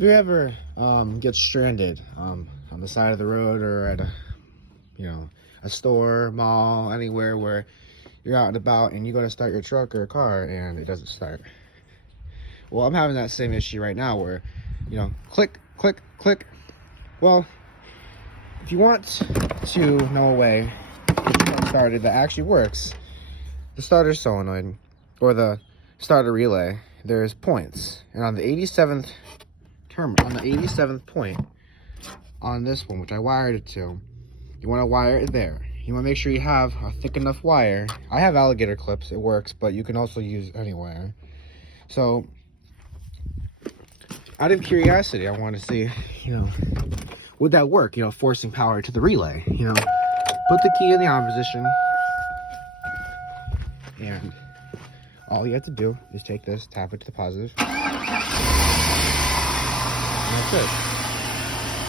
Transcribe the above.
If you ever get stranded on the side of the road or at a store, mall, anywhere where you're out and about and you go to start your truck or car and it doesn't start. Well, I'm having that same issue right now where, click, click, click. Well, if you want to know a way to get your car started that actually works, the starter solenoid or the starter relay, there's points. And on the 87th point on this one, which I wired it to, you want to wire it there. You want to make sure you have a thick enough wire. I have alligator clips, it works, but you can also use any wire. So, out of curiosity, I want to see, would that work? Forcing power to the relay. Put the key in the on position, and all you have to do is take this, tap it to the positive, and that's it.